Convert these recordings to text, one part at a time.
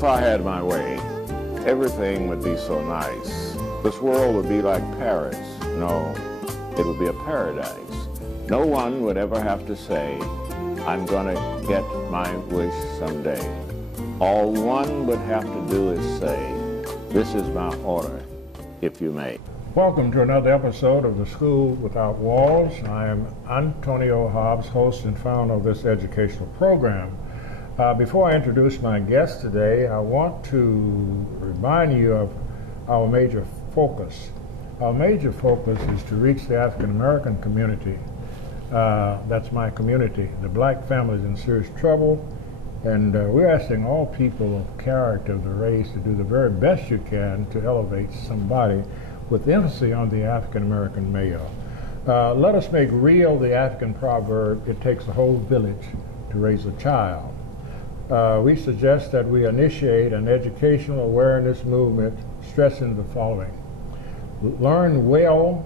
If I had my way, everything would be so nice. This world would be like Paris. No, it would be a paradise. No one would ever have to say, I'm gonna get my wish someday. All one would have to do is say, this is my order, if you may. Welcome to another episode of The School Without Walls. I am Antonio Hobbs, host and founder of this educational program. Before I introduce my guest today, I want to remind you of our major focus. Our major focus is to reach the African American community. That's my community, the black families in serious trouble. And we're asking all people of character of the race to do the very best you can to elevate somebody, with emphasis on the African American male. Let us make real the African proverb, it takes a whole village to raise a child. We suggest that we initiate an educational awareness movement stressing the following. Learn well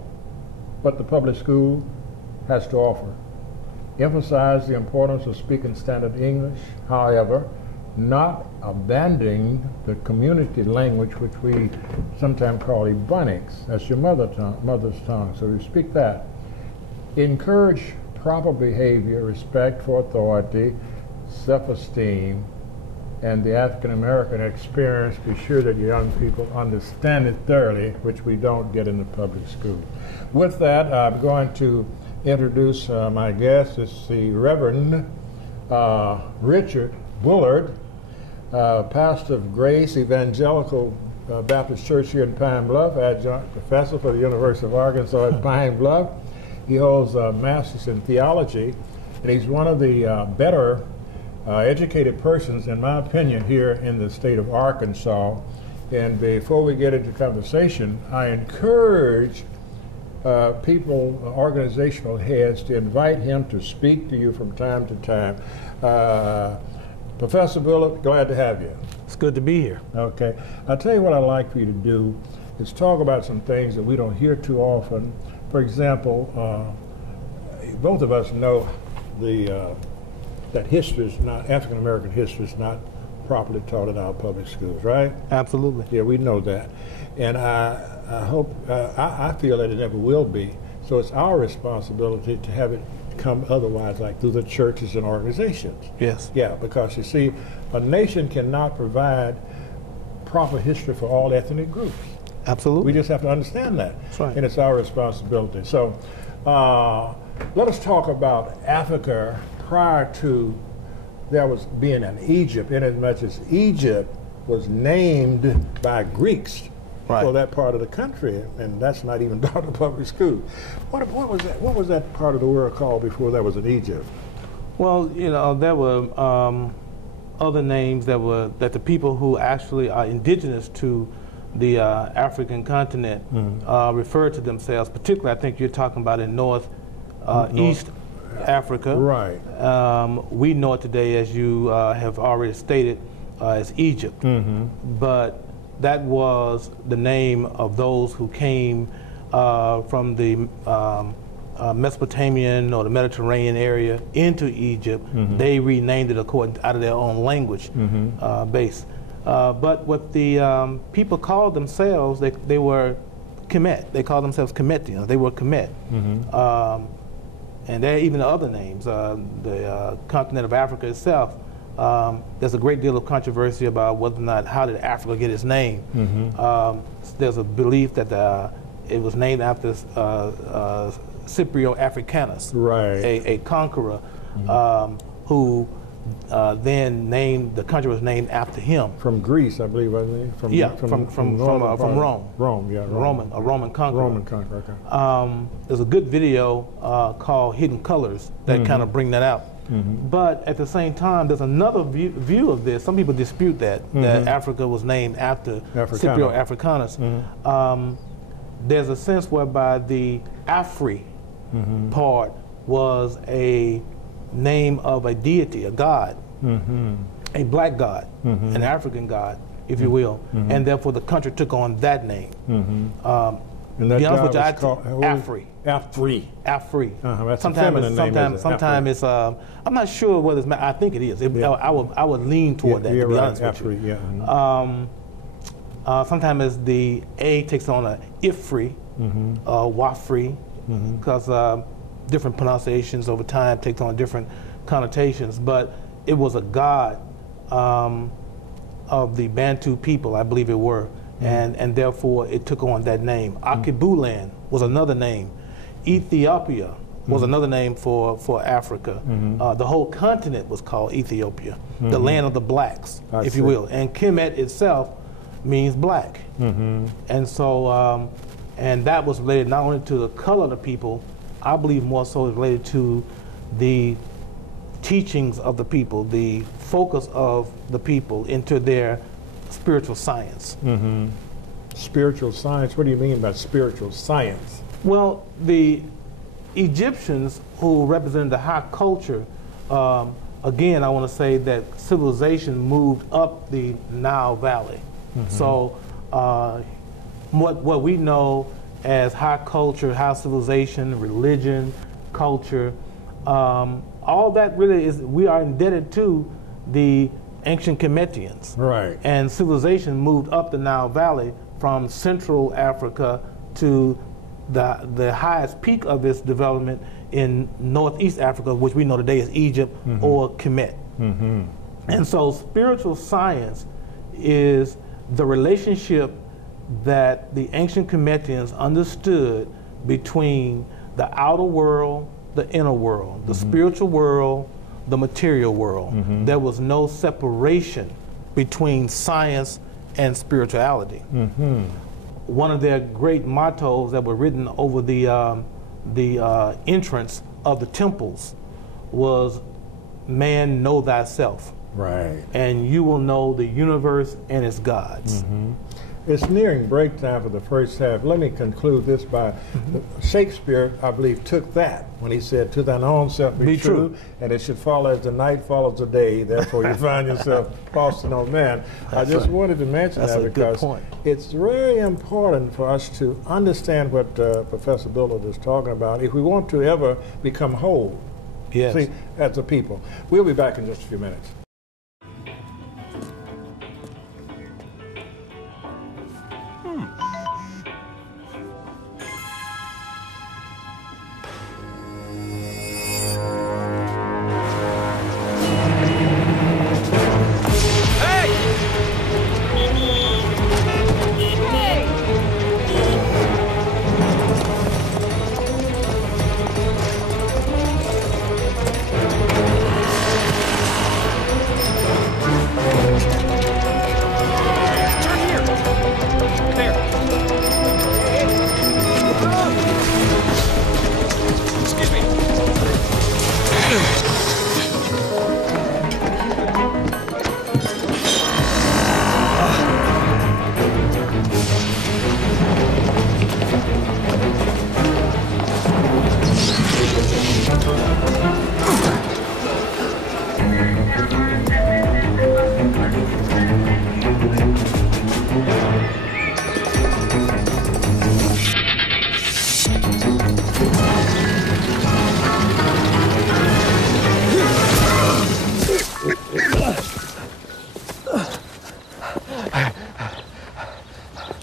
what the public school has to offer. Emphasize the importance of speaking standard English, however, not abandoning the community language, which we sometimes call Ebonics. That's your mother's tongue, so you speak that. Encourage proper behavior, respect for authority, self-esteem, and the African American experience. Be sure that your young people understand it thoroughly, which we don't get in the public school. With that, I'm going to introduce my guest. It's the Reverend Richard Bullard, pastor of Grace Evangelical Baptist Church here in Pine Bluff, adjunct professor for the University of Arkansas at Pine Bluff. He holds a master's in theology, and he's one of the better educated persons, in my opinion, here in the state of Arkansas. And before we get into conversation, I encourage people, organizational heads, to invite him to speak to you from time to time. Professor Bullard, glad to have you. It's good to be here. Okay. I'll tell you what I'd like for you to do is talk about some things that we don't hear too often. For example, both of us know that history is not, African American history is not properly taught in our public schools, right? Absolutely. Yeah, we know that. And I hope, I feel that it never will be. So it's our responsibility to have it come otherwise, like through the churches and organizations. Yes. Yeah, because you see, a nation cannot provide proper history for all ethnic groups. Absolutely. We just have to understand that. That's right. And it's our responsibility. So let us talk about Africa prior to there was being an Egypt, in as much as Egypt was named by Greeks for that part of the country, and that's not even taught in public school. What was that? What was that part of the world called before there was an Egypt? Well, you know, there were other names that the people who actually are indigenous to the African continent refer to themselves. Particularly, I think you're talking about in East Africa. Right. We know it today, as you have already stated, as Egypt. But that was the name of those who came from the Mesopotamian or the Mediterranean area into Egypt. They renamed it according out of their own language base. But what the people called themselves, they were Kemet. They called themselves Kemetians. They were Kemet. And there are even other names. The continent of Africa itself, there's a great deal of controversy about whether or not, how did Africa get its name. There's a belief that it was named after Scipio Africanus, a conqueror who then named, the country was named after him. From Greece, I believe, wasn't he? From Rome. Rome, yeah. A Roman conqueror. Roman conqueror, okay. There's a good video called Hidden Colors that kind of bring that out. But at the same time, there's another view of this. Some people dispute that Africa was named after Scipio Africanus. There's a sense whereby the Afri part was a name of a deity, a god, a black god, an African god, if you will, and therefore the country took on that name. And that be honest job with you, is called Afri. Afri. Afri. That's a feminine name. Sometimes it's. I'm not sure whether it's. I think it is. I would lean toward that. To be honest with you. Yeah. Sometimes it's the A takes on a Ifri, Wafri, because different pronunciations over time takes on different connotations. But it was a god of the Bantu people, I believe it were. And therefore it took on that name. Akibulan was another name. Ethiopia was another name for Africa. The whole continent was called Ethiopia, the land of the blacks, if you will. And Kemet itself means black. And so, and that was related not only to the color of the people, I believe more so related to the teachings of the people, the focus of the people into their spiritual science. Spiritual science? What do you mean by spiritual science? Well, the Egyptians who represented the high culture, again, I want to say that civilization moved up the Nile Valley. So what we know as high culture, high civilization, religion, culture, all that really is, we are indebted to the ancient Kemetians. Right. And civilization moved up the Nile Valley from Central Africa to the highest peak of this development in Northeast Africa, which we know today is Egypt or Kemet. And so spiritual science is the relationship that the ancient Kemetians understood between the outer world, the inner world, the spiritual world, the material world. There was no separation between science and spirituality. One of their great mottos that were written over the entrance of the temples was, "Man, know thyself." Right. And you will know the universe and its gods. It's nearing break time for the first half. Let me conclude this by Shakespeare, I believe, took that when he said, "To thine own self be true, and it should follow as the night follows the day. Therefore you find yourself lost in old man." I just wanted to mention that because it's very important for us to understand what Professor Bullard is talking about if we want to ever become whole. Yes. See, as a people. We'll be back in just a few minutes.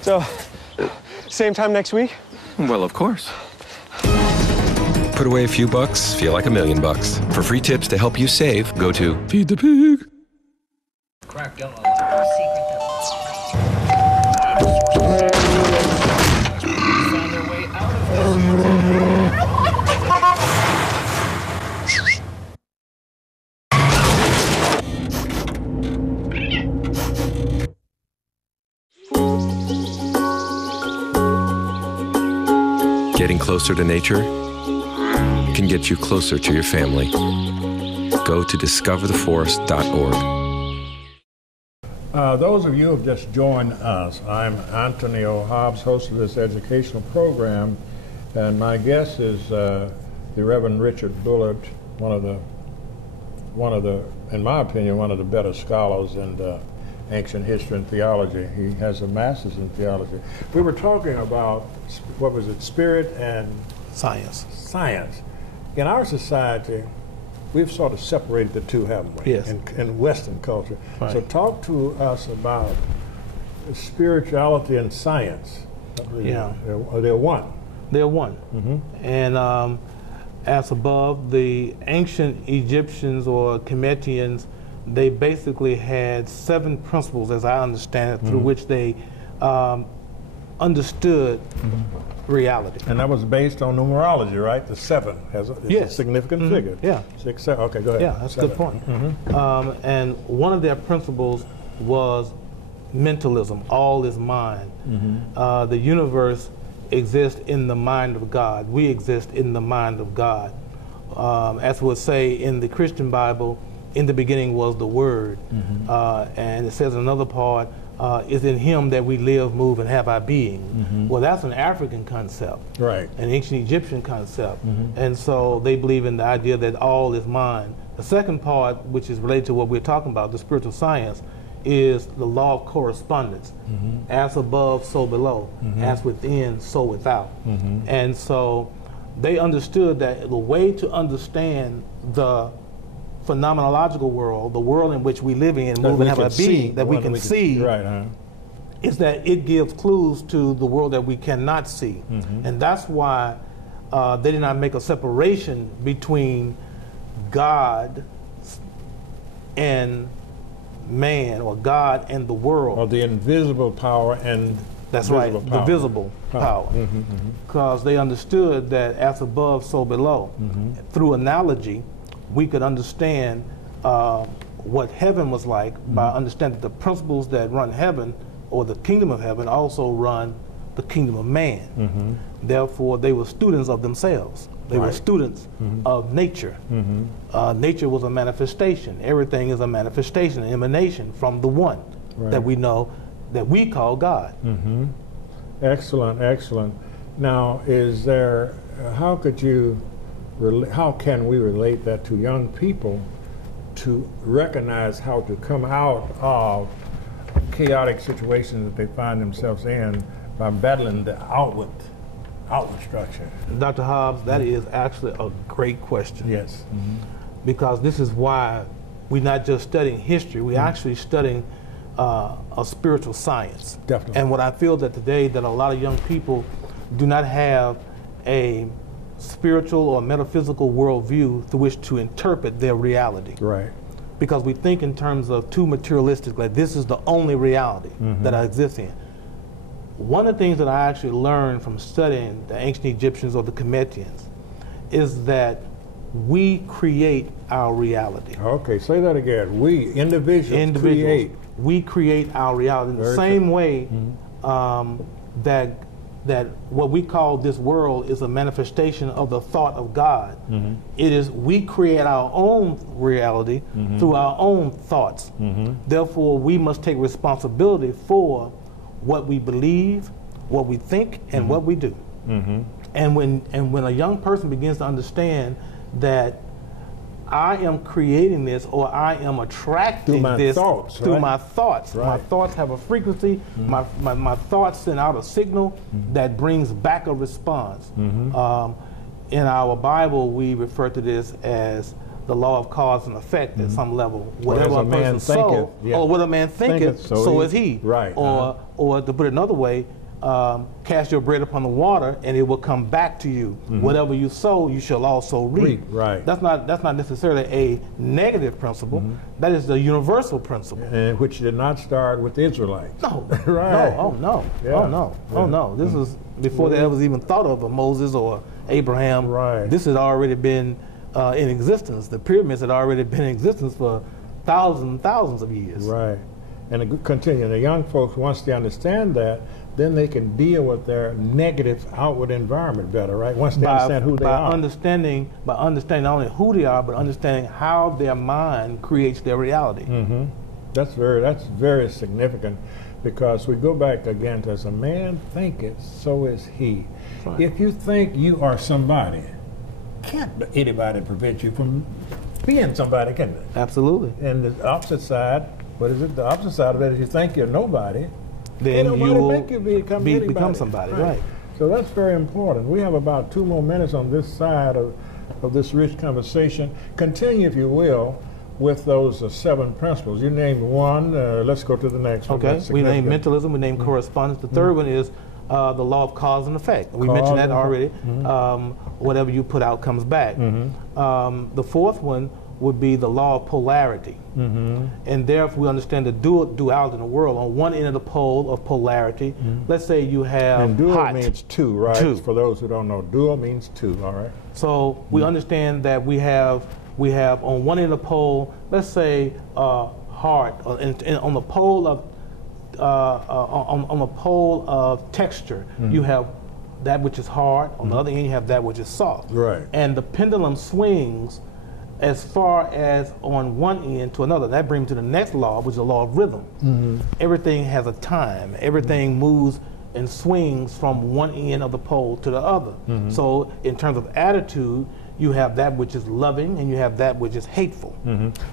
So, same time next week? Well, of course. Put away a few bucks, feel like $1 million. For free tips to help you save, go to Feed the Pig. Crack don't allow secret found their way out of Getting closer to nature can get you closer to your family. Go to discovertheforest.org. Those of you who have just joined us, I'm Antonio Hobbs, host of this educational program, and my guest is the Reverend Richard Bullard, one of the, in my opinion, one of the better scholars ancient history and theology. He has a master's in theology. We were talking about, what was it, spirit and Science. science. In our society, we've sort of separated the two, haven't we? Yes. In Western culture. Right. So talk to us about spirituality and science. Yeah. They're one. They're one. And as above, the ancient Egyptians or Kemetians, they basically had 7 principles, as I understand it, through which they understood reality. And that was based on numerology, right? The 7 is a significant figure. Yeah. 6, 7. Okay, go ahead. Yeah, that's a good point. And one of their principles was mentalism. All is mind. The universe exists in the mind of God. We exist in the mind of God. As we'll say in the Christian Bible, in the beginning was the Word. And it says in another part, is in Him that we live, move, and have our being. Well, that's an African concept, Right. an ancient Egyptian concept. And so they believe in the idea that all is mind. The second part, which is related to what we're talking about, the spiritual science, is the law of correspondence. As above, so below. As within, so without. And so they understood that the way to understand the phenomenological world, the world in which we live in, move, and have our being, that we can see, right, is that it gives clues to the world that we cannot see. And that's why they did not make a separation between God and man, or God and the world. Or the invisible power and That's right, the visible power. Because they understood that as above, so below. Through analogy, we could understand what heaven was like by understanding the principles that run heaven, or the kingdom of heaven, also run the kingdom of man. Therefore, they were students of themselves. They were students of nature. Nature was a manifestation. Everything is a manifestation, an emanation from the one that we know, that we call God. Excellent, excellent. Now, is there, how can we relate that to young people to recognize how to come out of chaotic situations that they find themselves in by battling the outward structure? Dr. Hobbs, that is actually a great question. Yes. Because this is why we're not just studying history, we're actually studying a spiritual science. Definitely. And what I feel that today that a lot of young people do not have a spiritual or metaphysical worldview through which to interpret their reality. Right. Because we think in terms of too materialistic, like this is the only reality that I exist in. One of the things that I actually learned from studying the ancient Egyptians or the Kemetians is that we create our reality. Okay, say that again. We, individuals create. We create our reality in the same way that what we call this world is a manifestation of the thought of God. It is, we create our own reality through our own thoughts. Therefore, we must take responsibility for what we believe, what we think, and what we do. And when a young person begins to understand that I am creating this, or I am attracting this through my thoughts. My thoughts have a frequency. My thoughts send out a signal that brings back a response. In our Bible, we refer to this as the law of cause and effect at some level. Whatever a person sows, or what a man thinketh, so is he. Right. Or to put it another way, cast your bread upon the water, and it will come back to you. Whatever you sow, you shall also reap. Right. That's not necessarily a negative principle. That is the universal principle. And which did not start with the Israelites. No. Right. No. Oh no. Yeah. Oh no. Oh no. This is before there was even thought of a Moses or Abraham. Right. This had already been in existence. The pyramids had already been in existence for thousands of years. Right. And continue. The young folks, once they understand that, then they can deal with their negative outward environment better, right? Once they understand who they are. By understanding not only who they are, but understanding how their mind creates their reality. That's very significant, because we go back again to, as a man thinketh, so is he. Right. If you think you are somebody, can't anybody prevent you from being somebody, can they? Absolutely. And the opposite side, what is it? The opposite side of it is you think you're nobody, then you will make you become somebody, right? So that's very important. We have about 2 more minutes on this side of this rich conversation. Continue, if you will, with those 7 principles. You named one. Let's go to the next one. Okay, we named mentalism, we named correspondence. The third one is the law of cause and effect. We mentioned that already. Whatever you put out comes back. The fourth one would be the law of polarity. And therefore we understand the duality in the world. On one end of the pole of polarity, let's say you have and dual hot. means 2, right? 2. For those who don't know, dual means 2, all right? So we understand that we have on one end of the pole, let's say hard, on the pole of on the pole of texture, you have that which is hard. On the other end, you have that which is soft. Right. And the pendulum swings as far as on one end to another. That brings me to the next law, which is the law of rhythm. Everything has a time. Everything moves and swings from one end of the pole to the other. So in terms of attitude, you have that which is loving and you have that which is hateful.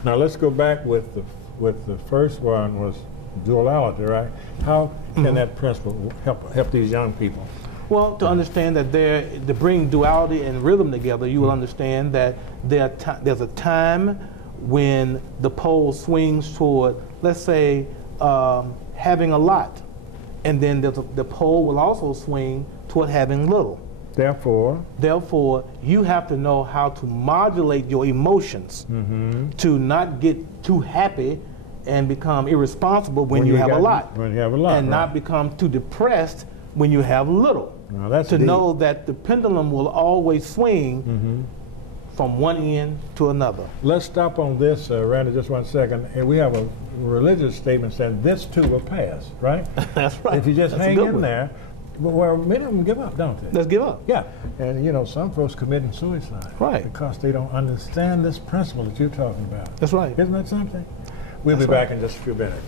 Now let's go back with the first one was duality, right? How can that principle help these young people? Well, to understand that to bring duality and rhythm together, you will understand that there's a time when the pole swings toward, let's say, having a lot, and then the pole will also swing toward having little. Therefore, you have to know how to modulate your emotions to not get too happy and become irresponsible when you have a lot. When you have a lot, and not become too depressed when you have little. Now that's to deep. Know that the pendulum will always swing from one end to another. Let's stop on this, Randy, just 1 second. And we have a religious statement saying this too will pass, right? That's right. If you just hang in there, well, many of them give up, don't they? Let's give up. Yeah, and you know, some folks committing suicide. Right. Because they don't understand this principle that you're talking about. That's right. Isn't that something? We'll be back in just a few minutes.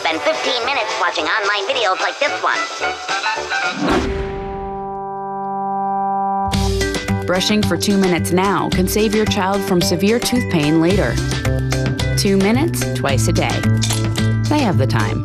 Spend 15 minutes watching online videos like this one. Brushing for 2 minutes now can save your child from severe tooth pain later. 2 minutes, twice a day. They have the time.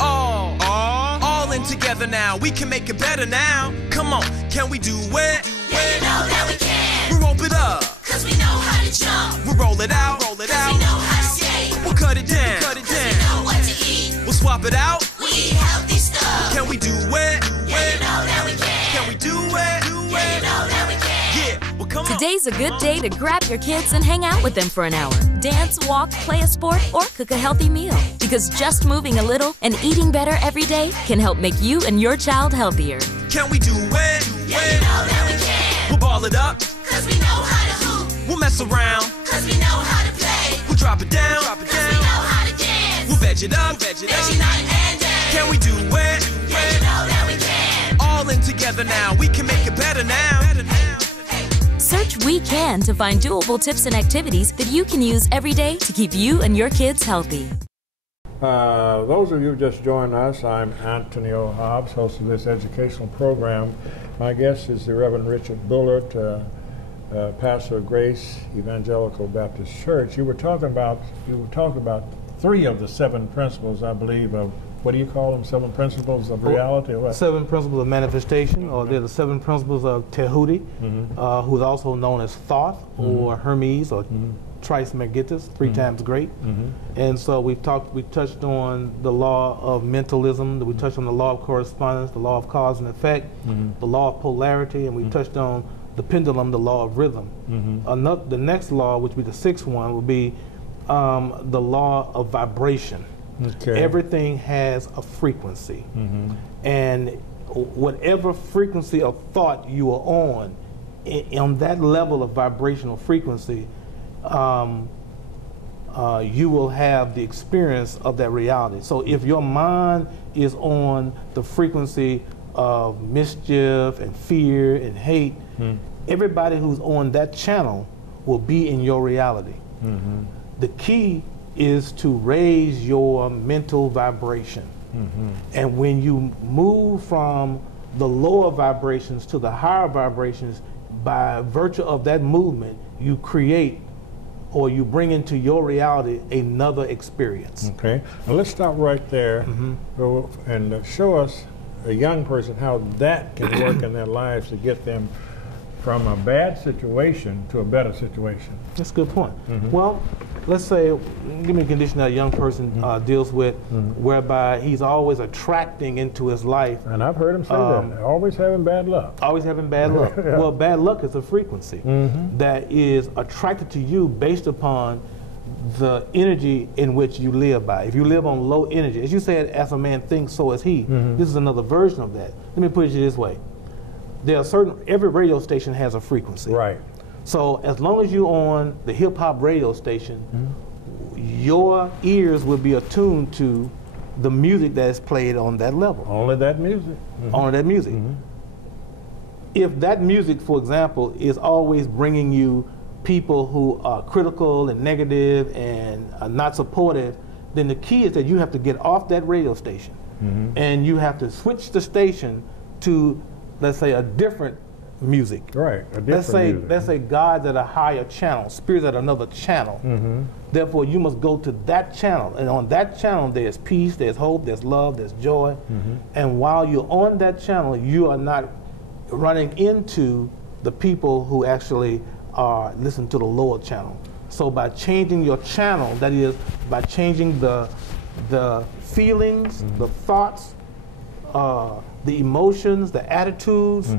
All in together now. We can make it better now. Come on, can we do it? Yeah, you know that we can. We'll rope it up. Cause we know how to jump. We'll roll it out. Cause we know how to skate. We'll cut it down. Cause we know what to eat. We'll swap it out. We eat healthy stuff. Can we do it? Yeah, you know that we can. Can we do it? Yeah, you know that we can. Yeah, well come on. Today's a good day to grab your kids and hang out with them for an hour. Dance, walk, play a sport, or cook a healthy meal. Because just moving a little and eating better every day can help make you and your child healthier. Can we do it? Yeah, you know that we can. We'll ball it up. Cause we know how to hoop. We'll mess around. Cause we know how to play. We'll drop it down. Cause we know how to dance. We'll veg it up. Veggie night and day. Can we do it? Yeah, you know that we can. All in together now. We can make it better now. Search We Can to find doable tips and activities that you can use every day to keep you and your kids healthy. Those of you who just joined us, I'm Antonio Hobbs, host of this educational program. My guest is the Reverend Richard Bullard, pastor of Grace Evangelical Baptist Church. You were talking about 3 of the 7 principles, I believe, of what do you call them? 7 principles of reality, or what? 7 principles of manifestation, or they're the 7 principles of Tehuti, who's also known as Thoth, or Hermes, or Trismegistus, 3 times great. And so we touched on the law of mentalism, we touched on the law of correspondence, the law of cause and effect, the law of polarity, and we touched on the pendulum, the law of rhythm. The next law, which would be the 6th one, would be the law of vibration. Okay. Everything has a frequency. And whatever frequency of thought you are on that level of vibrational frequency, you will have the experience of that reality. So if your mind is on the frequency of mischief and fear and hate, everybody who's on that channel will be in your reality. The key is to raise your mental vibration. And when you move from the lower vibrations to the higher vibrations, by virtue of that movement, you create or you bring into your reality another experience. Okay. Well, let's stop right there and show us, a young person, how that can work in their lives to get them from a bad situation to a better situation. That's a good point. Well, let's say, give me a condition that a young person deals with, whereby he's always attracting into his life. And I've heard him say that, always having bad luck. Always having bad luck. Yeah. Well, bad luck is a frequency that is attracted to you based upon the energy in which you live by. If you live on low energy, as you said, as a man thinks, so is he. This is another version of that. Let me put it this way. There are every radio station has a frequency. Right. So as long as you're on the hip hop radio station, your ears will be attuned to the music that is played on that level. Only that music. Only that music. If that music, for example, is always bringing you people who are critical and negative and are not supportive, then the key is that you have to get off that radio station and you have to switch the station to, let's say, a different music. Right, a different music. Let's say God's at a higher channel, Spirit's at another channel. Therefore, you must go to that channel. And on that channel, there's peace, there's hope, there's love, there's joy. And while you're on that channel, you are not running into the people who actually are listening to the lower channel. So by changing your channel, that is, by changing the feelings, the thoughts, the emotions, the attitudes,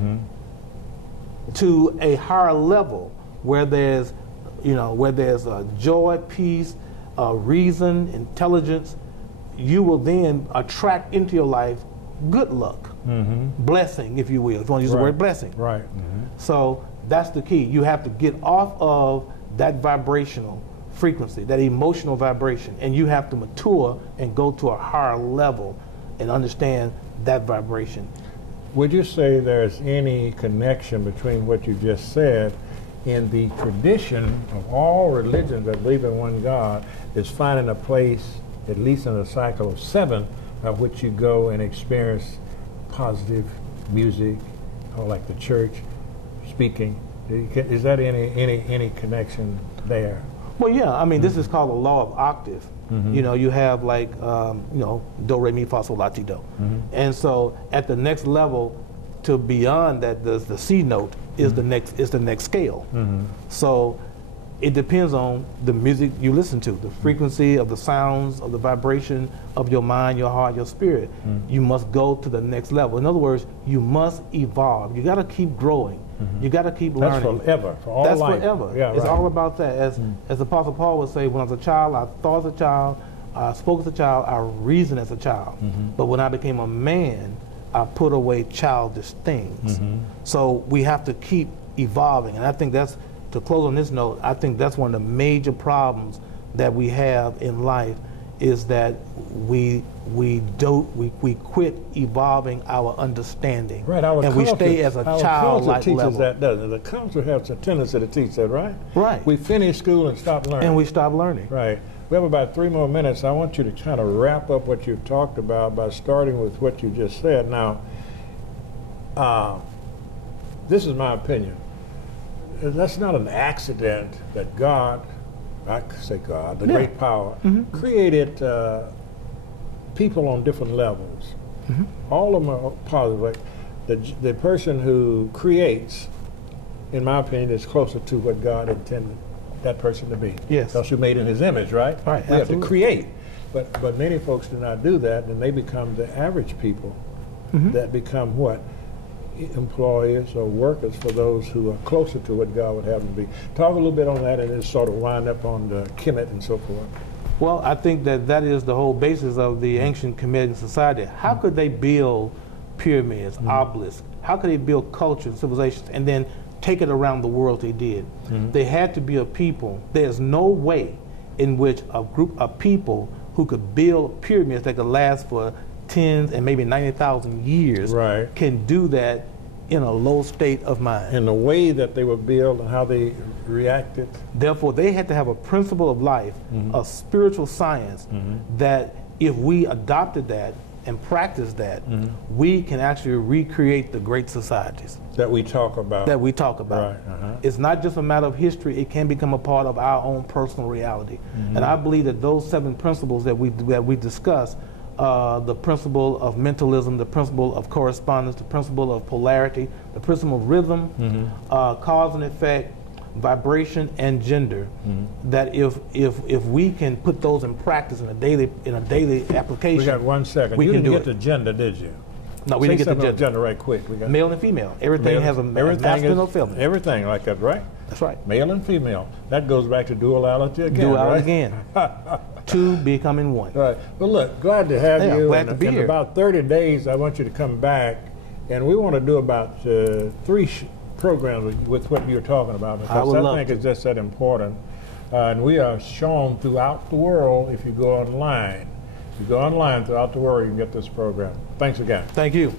to a higher level where there's, where there's joy, peace, reason, intelligence, you will then attract into your life good luck, blessing, if you will. If you want to use the word blessing. Right. So that's the key. You have to get off of that vibrational frequency, that emotional vibration, and you have to mature and go to a higher level and understand that vibration. Would you say there's any connection between what you just said in the tradition of all religions that believe in one God is finding a place, at least in a cycle of 7, of which you go and experience positive music, or like the church, speaking? Is that any connection there? Well, yeah. I mean, this is called the law of octave. You have like, do, re, mi, fa, sol, la, ti, do. And so at the next level, to beyond that, the C note is the next scale. So it depends on the music you listen to, the frequency of the sounds, of the vibration of your mind, your heart, your spirit. You must go to the next level. In other words, you must evolve. You got to keep growing. You got to keep learning. That's forever, for all That's life. forever. Yeah, it's right. all about that. As Apostle Paul would say, when I was a child, I thought as a child, I spoke as a child, I reasoned as a child. But when I became a man, I put away childish things. So we have to keep evolving. And I think that's, to close on this note, I think that's one of the major problems that we have in life, is that we quit evolving our understanding. Right, and we stay as a childlike teaches level. that, doesn't it? The culture has a tendency to teach that, right? Right. We finish school and stop learning. And we stop learning. Right. We have about 3 more minutes. I want you to kind of wrap up what you've talked about by starting with what you just said. Now, this is my opinion. That's not an accident that God, I say God, the great power, created people on different levels. All of them are positive. The person who creates, in my opinion, is closer to what God intended that person to be. Yes. Because you're made in His image, right? Right. We have to create. But many folks do not do that, and they become the average people that become what? employees or workers for those who are closer to what God would have them be. Talk a little bit on that and then sort of wind up on the Kemet and so forth. Well, I think that is the whole basis of the ancient Kemetic society. How could they build pyramids, obelisks? How could they build culture and civilizations and then take it around the world they did? They had to be a people. There's no way in which a group of people who could build pyramids that could last for tens and maybe 90,000 years can do that in a low state of mind. And the way that they were built and how they reacted. Therefore, they had to have a principle of life, a spiritual science, that if we adopted that and practiced that, we can actually recreate the great societies. That we talk about. That we talk about. Right. It's not just a matter of history, it can become a part of our own personal reality. And I believe that those 7 principles that we discuss, the principle of mentalism, the principle of correspondence, the principle of polarity, the principle of rhythm, cause and effect, vibration, and gender. That if we can put those in practice in a daily application, we got 1 second. You didn't get the gender, did you? No, we didn't get the gender right quick. We got male and female. Everything has a masculine or feminine. Everything like that, right? That's right. Male and female. That goes back to duality again. Duality again. 2 becoming 1. Right. Well, look, glad to have you. Glad to be here. In about 30 days, I want you to come back, and we want to do about 3 programs with what you're talking about, because I think it's just that important. And we are shown throughout the world if you go online. If you go online throughout the world, you can get this program. Thanks again. Thank you.